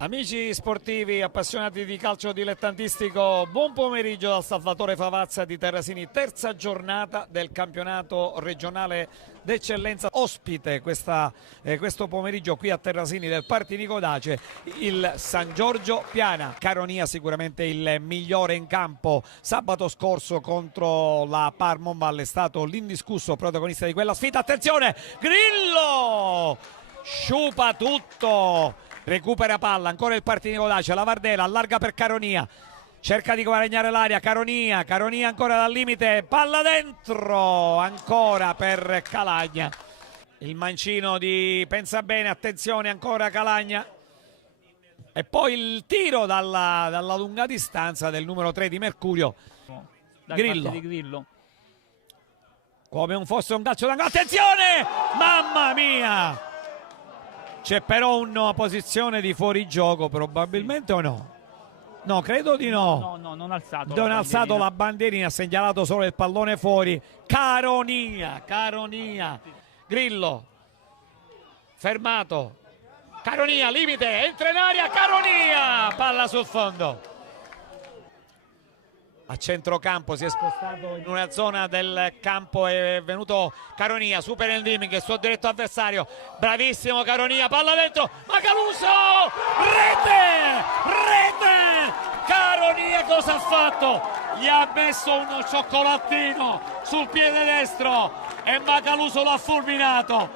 Amici sportivi, appassionati di calcio dilettantistico, buon pomeriggio dal Salvatore Favazza di Terrasini, terza giornata del campionato regionale d'eccellenza. Ospite questo pomeriggio qui a Terrasini del Partinico d'Ace il San Giorgio Piana. Caronia sicuramente il migliore in campo, sabato scorso contro la Parmonval è stato l'indiscusso protagonista di quella sfida. Attenzione, Grillo sciupa tutto, recupera palla, ancora il Partinico d'Ace, la Vardela allarga per Caronia, cerca di guadagnare l'area, Caronia ancora dal limite, palla dentro, ancora per Calagna, il mancino di Pensabene, attenzione ancora Calagna, e poi il tiro dalla lunga distanza del numero 3 di Mercurio, Grillo. Come fosse un calcio d'angolo, attenzione, mamma mia! C'è però una posizione di fuorigioco probabilmente o no? No, credo di no. No, non alzato. Non ha alzato la bandierina, ha segnalato solo il pallone fuori. Caronia. Grillo. Fermato. Caronia, limite, entra in aria, Caronia! Palla sul fondo. A centrocampo si è spostato in una zona del campo, è venuto Caronia, supera il limite, il suo diretto avversario, bravissimo Caronia, palla dentro, Macaluso, rete, Caronia cosa ha fatto? Gli ha messo uno cioccolatino sul piede destro e Macaluso l'ha fulminato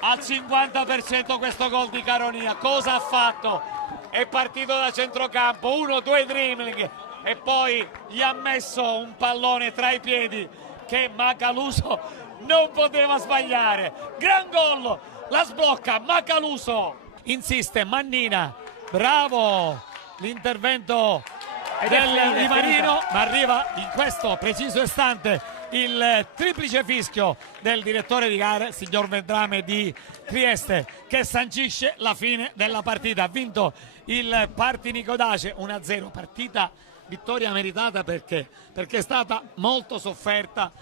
al 50% questo gol di Caronia. Cosa ha fatto? È partito da centrocampo, 1-2 dribbling e poi gli ha messo un pallone tra i piedi che Macaluso non poteva sbagliare. Gran gol, la sblocca Macaluso, insiste Mannina, bravo l'intervento di Marino, ma arriva in questo preciso istante il triplice fischio del direttore di gare, signor Vendrame di Trieste, che sancisce la fine della partita. Ha vinto il Partinico d'Ace 1-0, partita vittoria meritata perché è stata molto sofferta